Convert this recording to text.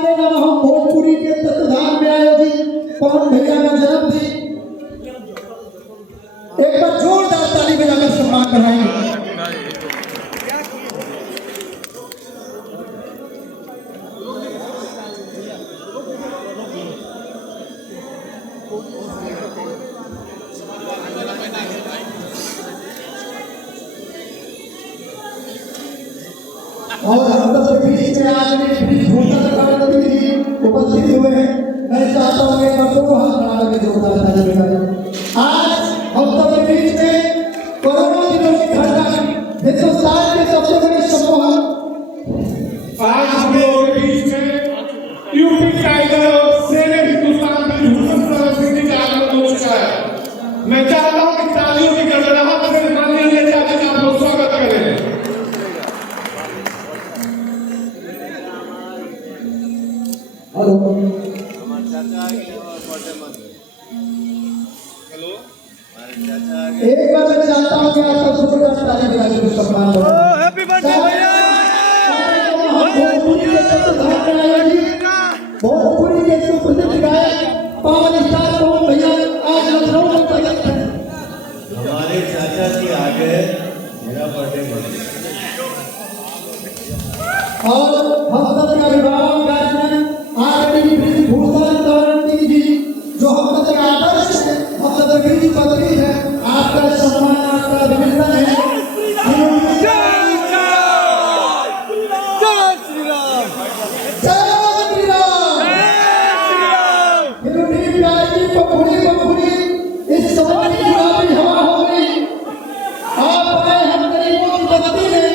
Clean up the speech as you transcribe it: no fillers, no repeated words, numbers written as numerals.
वास्ते नमः भोजपुरी के तत्वधाम में आयोजित पवन भैया का जन्मदिन एक बार जोरदार ताली बजाकर सम्मान कराएंगे। और हम सब के बीच में आज उपस्थित हुए हैं। मैं चाहता हूँ कि बच्चों को हाथ बढ़ा के जोरदार ताली बजाएं। आज हम सब के बीच में कोरोना दिनों की घटना हिंदुस्तान के सबसे बड़े समूह आज हम लोगों के बीच में यूपी टाइगर और शेरे हिंदुस्तान की झूठन संस्कृति का आगमन हो चुका है। मैं चाहता हूँ कि तालियों की गड़गड़ाहट से माननीय नेता जी का आप लोग स्वागत करें। हेलो एक बार मैं चाहता हूँ कि आप सब जोरदार ताली बजाकर सम्मान करें। हैप्पी बर्थडे भैया। भोजपुरी के सुप्रसिद्ध गायक पवन स्टार पवन भैया आज लखनऊ में उपस्थित हैं। हमारे चाचा जी आ गए, मेरा बर्थडे मनाइए। और हम सबके अभिभावक गार्जियन आदरणीय भूषण कौरंती जी जो हम सबके आदर्श हैं, हम सबके बीच बदली है, आपका सम्मान आपका अभिनंदन है। इस समय की चुनावी हवा हो गई, आप आए हम गरीबों की बस्ती में।